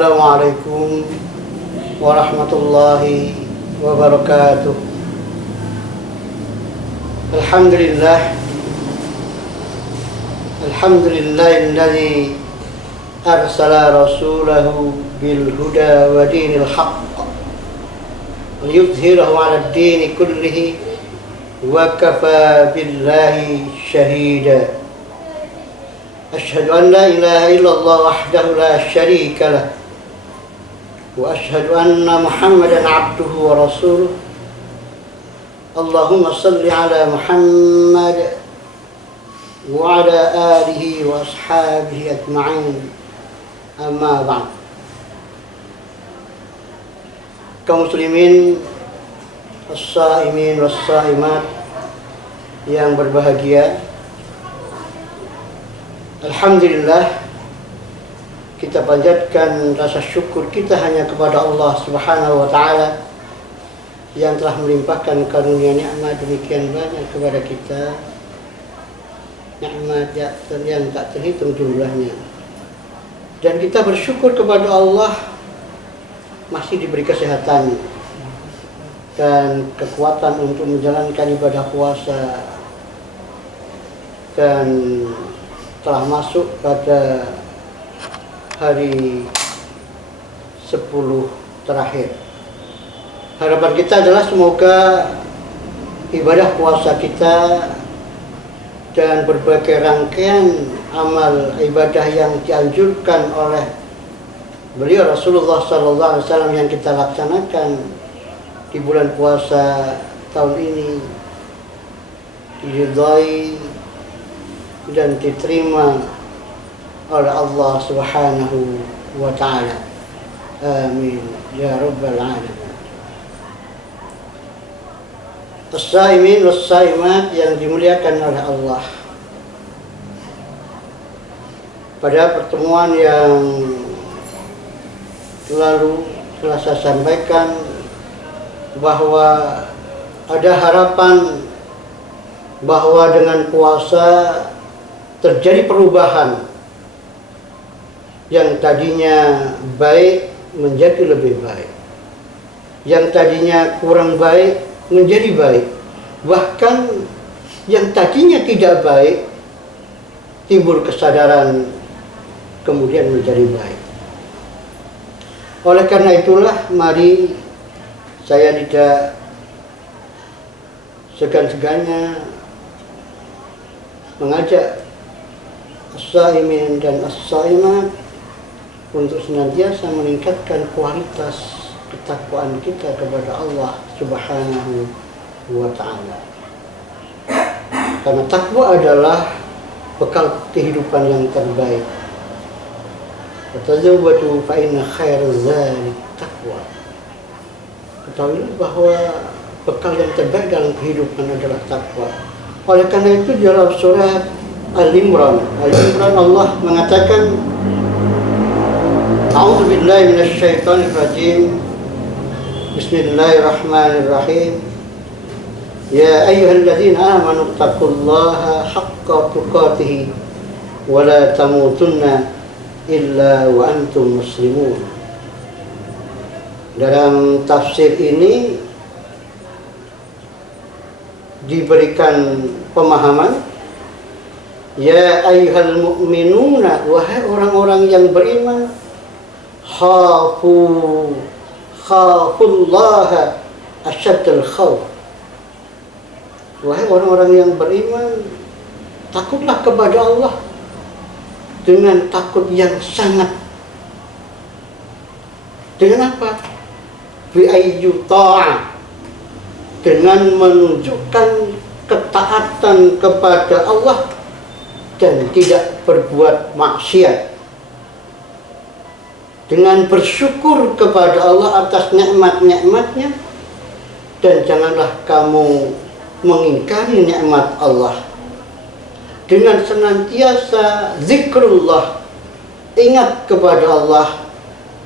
Assalamualaikum warahmatullahi wabarakatuh. Alhamdulillahilladzi arsala rasulahu bil huda wa dinil haqq liyudhhirahu 'alad dini kullihi wa kafa billahi shahida. Asyhadu an la ilaha illallah wahdahu la syarika lah wa asyhadu anna Muhammadan 'abduhu wa rasuluh. Allahumma salli ala Muhammad wa ala alihi wa ashabihi ajma'in. Amma ba'd. Kaum muslimin, as-saimin was-saimat yang berbahagia, alhamdulillah, kita panjatkan rasa syukur kita hanya kepada Allah Subhanahu wa Ta'ala yang telah melimpahkan karunia nikmat demikian banyak kepada kita, nikmat yang tak terhitung jumlahnya. Dan kita bersyukur kepada Allah masih diberi kesehatan dan kekuatan untuk menjalankan ibadah puasa, dan telah masuk pada hari 10 terakhir. Harapan kita adalah semoga ibadah puasa kita dan berbagai rangkaian amal ibadah yang dianjurkan oleh beliau Rasulullah SAW yang kita laksanakan di bulan puasa tahun ini diridhai dan diterima oleh Allah Subhanahu wa Ta'ala. Amin ya rabbal alamin. As-saimin was-saimat yang dimuliakan oleh Allah, pada pertemuan yang lalu telah saya sampaikan bahwa ada harapan bahwa dengan puasa terjadi perubahan yang tadinya baik menjadi lebih baik, yang tadinya kurang baik menjadi baik, bahkan yang tadinya tidak baik timbul kesadaran kemudian menjadi baik. Oleh karena itulah, mari saya tidak segan-segannya mengajak as-saimin dan as-saimat untuk senantiasa meningkatkan kualitas ketakwaan kita kepada Allah Subhanahu wa Ta'ala. Karena takwa adalah bekal kehidupan yang terbaik. Fatazawwadu fa inna khairaz zadi taqwa. Ketahuilah bahwa bekal yang terbaik dalam kehidupan adalah takwa. Oleh karena itu dalam surat Al-Imran Allah mengatakan, A'udzu billahi minasyaitonir rajim. Bismillahirrahmanirrahim. Ya ayyuhalladzina amanu taqullaha haqqa tuqatih wa la tamutunna illa wa antum muslimun. Dalam tafsir ini diberikan pemahaman, ya ayyuhal mu'minuna, wahai orang-orang yang beriman, khafullaha asyaddal khawf. Wahai orang-orang yang beriman, takutlah kepada Allah dengan takut yang sangat. Dengan apa? Bi'ayyu ta'a, dengan menunjukkan ketaatan kepada Allah dan tidak berbuat maksiat, dengan bersyukur kepada Allah atas nikmat-nikmatnya, dan janganlah kamu mengingkari nikmat Allah, dengan senantiasa zikrullah, ingat kepada Allah,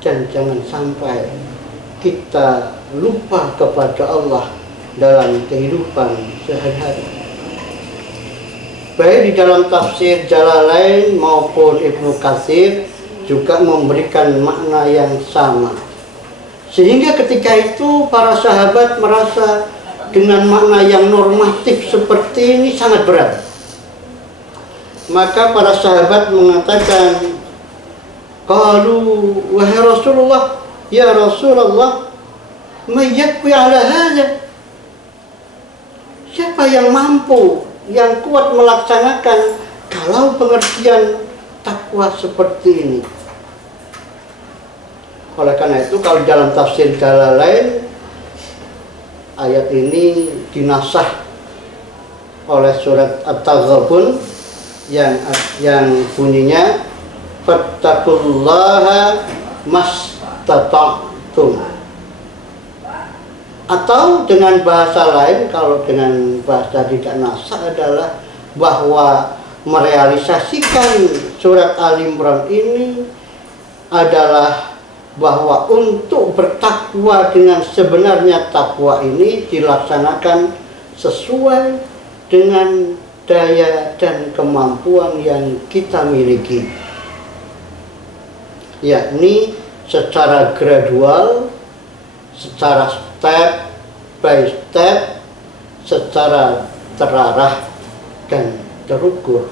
dan jangan sampai kita lupa kepada Allah dalam kehidupan sehari-hari. Baik di dalam tafsir Jalalain maupun Ibnu Katsir juga memberikan makna yang sama. Sehingga ketika itu para sahabat merasa dengan makna yang normatif seperti ini sangat berat. Maka para sahabat mengatakan, qalu wahai Rasulullah, ya Rasulullah, may yakwi ala hadza. Siapa yang mampu, yang kuat melaksanakan kalau pengertian takwa seperti ini? Oleh karena itu, kalau dalam tafsir Jalalain, ayat ini dinasah oleh surat At-Taghabun yang bunyinya fattaqullaha mastata'tum. Atau dengan bahasa lain, kalau dengan bahasa tidak nasah adalah bahwa merealisasikan surat Al-Imran ini adalah bahwa untuk bertakwa dengan sebenarnya takwa ini dilaksanakan sesuai dengan daya dan kemampuan yang kita miliki, yakni secara gradual, secara step by step, secara terarah dan terukur.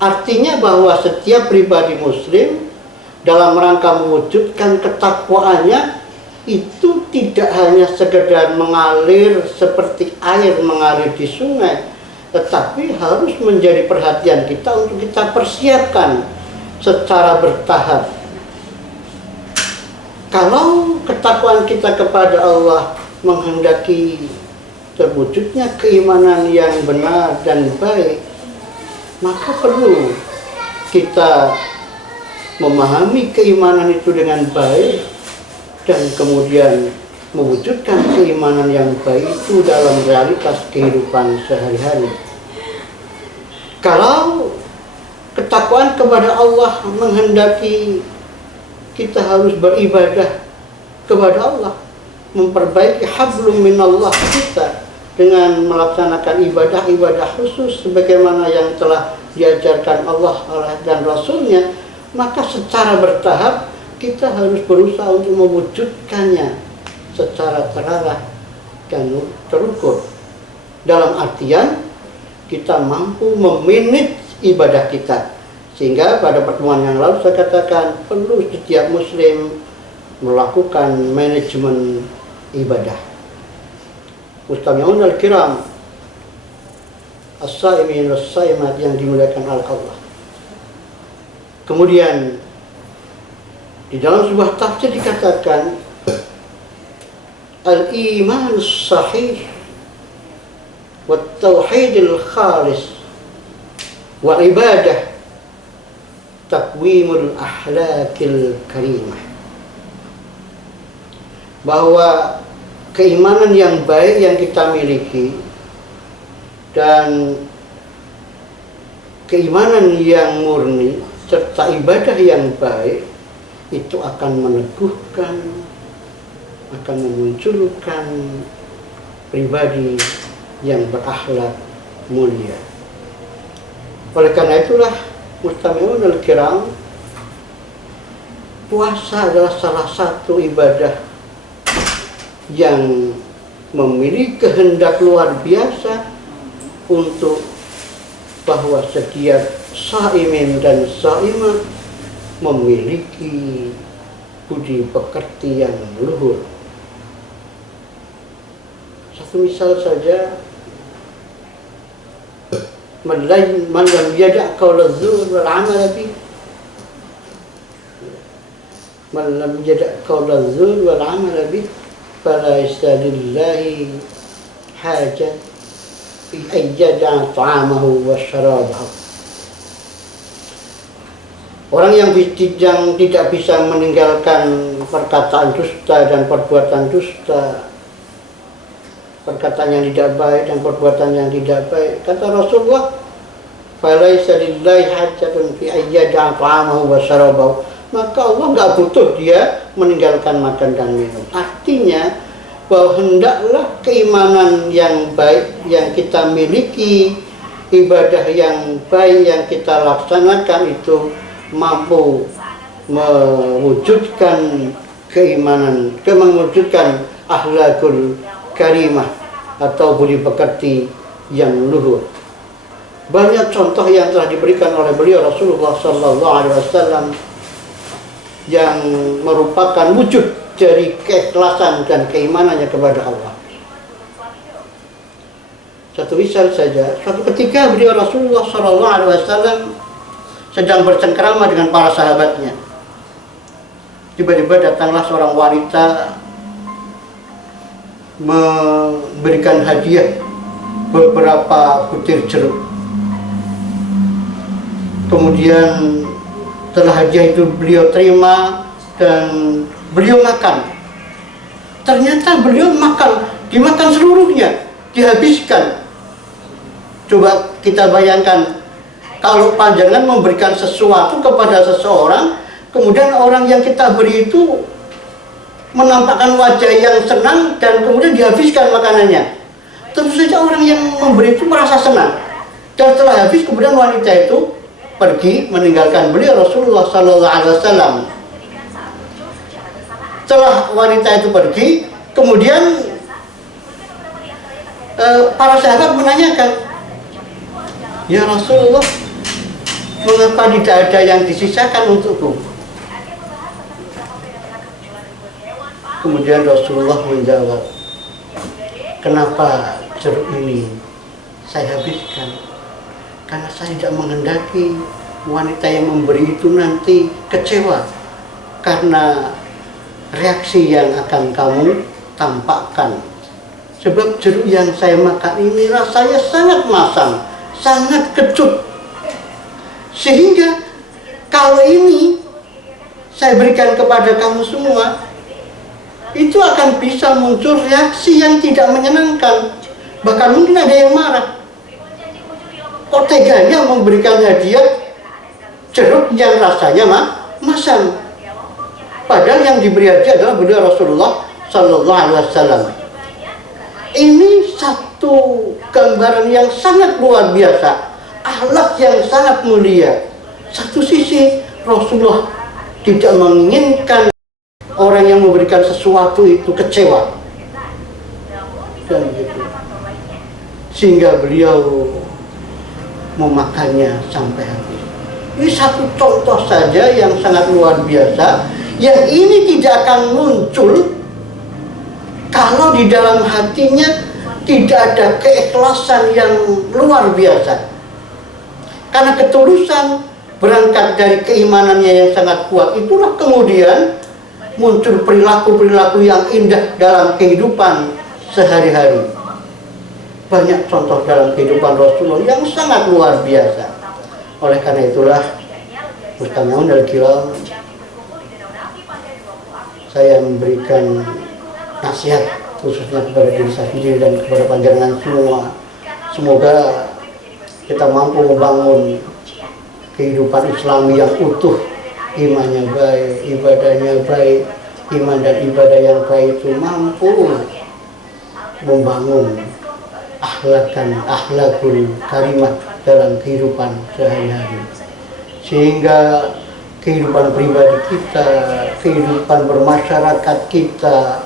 Artinya bahwa setiap pribadi muslim dalam rangka mewujudkan ketakwaannya itu tidak hanya sekedar mengalir seperti air mengalir di sungai, tetapi harus menjadi perhatian kita untuk kita persiapkan secara bertahap. Kalau ketakwaan kita kepada Allah menghendaki terwujudnya keimanan yang benar dan baik, maka perlu kita memahami keimanan itu dengan baik dan kemudian mewujudkan keimanan yang baik itu dalam realitas kehidupan sehari-hari. Kalau ketakwaan kepada Allah menghendaki kita harus beribadah kepada Allah, memperbaiki hablum minallah kita dengan melaksanakan ibadah-ibadah khusus sebagaimana yang telah diajarkan Allah dan Rasulnya, maka secara bertahap kita harus berusaha untuk mewujudkannya secara terarah dan terukur. Dalam artian kita mampu memanage ibadah kita. Sehingga pada pertemuan yang lalu saya katakan perlu setiap muslim melakukan manajemen ibadah. Mustami'un al-kiram, as-saimin was-saimat yang dimuliakan oleh Allah. Kemudian di dalam sebuah tafsir dikatakan al-iman sahih wa tauhidil khalis wa ibadah takwimul ahlakil karimah. Bahwa keimanan yang baik yang kita miliki dan keimanan yang murni serta ibadah yang baik itu akan meneguhkan, akan memunculkan pribadi yang berakhlak mulia. Oleh karena itulah mustami'un al-kiram, puasa adalah salah satu ibadah yang memiliki kehendak luar biasa untuk bahwa setiap saimin dan saimah memiliki budi pekerti yang luhur. Satu misal saja, man lam yada' qaul az-zur wal 'amal bih, man lam yada' qaul az-zur wal 'amal bih fala yastadillahi hajat fi ayyada ta'amahu wa syarabahu. Orang yang tidak bisa meninggalkan perkataan dusta dan perbuatan dusta, perkataan yang tidak baik dan perbuatan yang tidak baik, kata Rasulullah, falaisa lillahi hajatun fi ayyada ta'amahu wa syarabahu, maka Allah nggak butuh dia meninggalkan makan dan minum. Artinya bahwa hendaklah keimanan yang baik yang kita miliki, ibadah yang baik yang kita laksanakan itu mampu mewujudkan keimanan, mewujudkan akhlakul karimah atau budi pekerti yang luhur. Banyak contoh yang telah diberikan oleh beliau Rasulullah Sallallahu Alaihi Wasallam yang merupakan wujud dari keikhlasan dan keimanannya kepada Allah. Satu misal saja, suatu ketika beliau Rasulullah Sallallahu Alaihi Wasallam sedang bercengkerama dengan para sahabatnya. Tiba-tiba datanglah seorang wanita memberikan hadiah beberapa butir jeruk. Kemudian setelah hadiah itu beliau terima dan beliau makan. Ternyata beliau dimakan seluruhnya, dihabiskan. Coba kita bayangkan, kalau panjangan memberikan sesuatu kepada seseorang, kemudian orang yang kita beri itu menampakkan wajah yang senang dan kemudian dihabiskan makanannya. Tentu saja orang yang memberi itu merasa senang. Dan setelah habis, kemudian wanita itu pergi meninggalkan beliau Rasulullah Sallallahu Alaihi Wasallam. Setelah wanita itu pergi, kemudian para sahabat menanyakan, "Ya Rasulullah, mengapa tidak ada yang disisakan untukku?" Kemudian Rasulullah menjawab, "Kenapa jeruk ini saya habiskan? Karena saya tidak menghendaki wanita yang memberi itu nanti kecewa karena reaksi yang akan kamu tampakkan. Sebab jeruk yang saya makan ini rasanya sangat masam, sangat kecut. Sehingga kalau ini saya berikan kepada kamu semua, itu akan bisa muncul reaksi yang tidak menyenangkan. Bahkan mungkin ada yang marah. Kok teganya memberikan hadiah jeruk yang rasanya masam? Padahal yang diberi hadiah adalah beliau Rasulullah Sallallahu Alaihi Wasallam." Ini satu gambaran yang sangat luar biasa, akhlak yang sangat mulia. Satu sisi Rasulullah tidak menginginkan orang yang memberikan sesuatu itu kecewa, dan gitu, sehingga beliau memakannya sampai habis. Ini satu contoh saja yang sangat luar biasa, yang ini tidak akan muncul kalau di dalam hatinya tidak ada keikhlasan yang luar biasa. Karena ketulusan berangkat dari keimanannya yang sangat kuat, itulah kemudian muncul perilaku-perilaku yang indah dalam kehidupan sehari-hari. Banyak contoh dalam kehidupan Rasulullah yang sangat luar biasa. Oleh karena itulah, mustami'un al-kiram, saya memberikan nasihat khususnya kepada diri saya sendiri dan kepada panjenengan semua. Semoga kita mampu membangun kehidupan Islam yang utuh, imannya baik, ibadahnya baik. Iman dan ibadah yang baik itu mampu membangun akhlakul karimah dalam kehidupan sehari-hari, sehingga kehidupan pribadi kita, kehidupan bermasyarakat kita,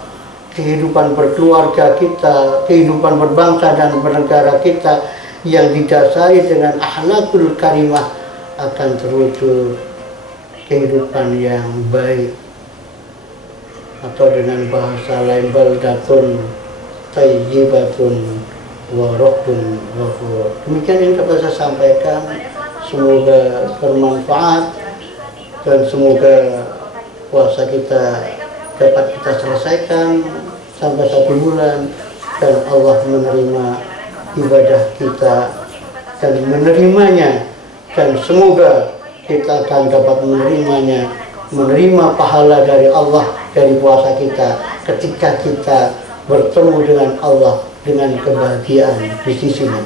kehidupan berkeluarga kita, kehidupan berbangsa dan bernegara kita yang didasari dengan akhlakul karimah akan terwujud kehidupan yang baik, atau dengan bahasa lain baldatun thayyibatun wa rabbun ghafur. Demikian yang dapat saya sampaikan, semoga bermanfaat dan semoga puasa kita dapat kita selesaikan sampai 1 bulan dan Allah menerima ibadah kita dan menerimanya, dan semoga kita akan dapat menerimanya, menerima pahala dari Allah dari puasa kita ketika kita bertemu dengan Allah dengan kebahagiaan di sisinya.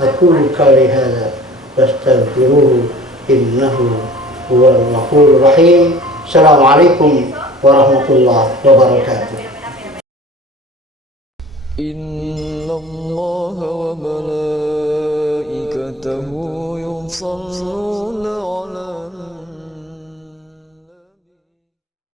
Aku qali hadza wastaghfiruhu innahu huwal ghafurur rahim. Assalamualaikum warahmatullahi wabarakatuh. Innallaha wa malaikatahu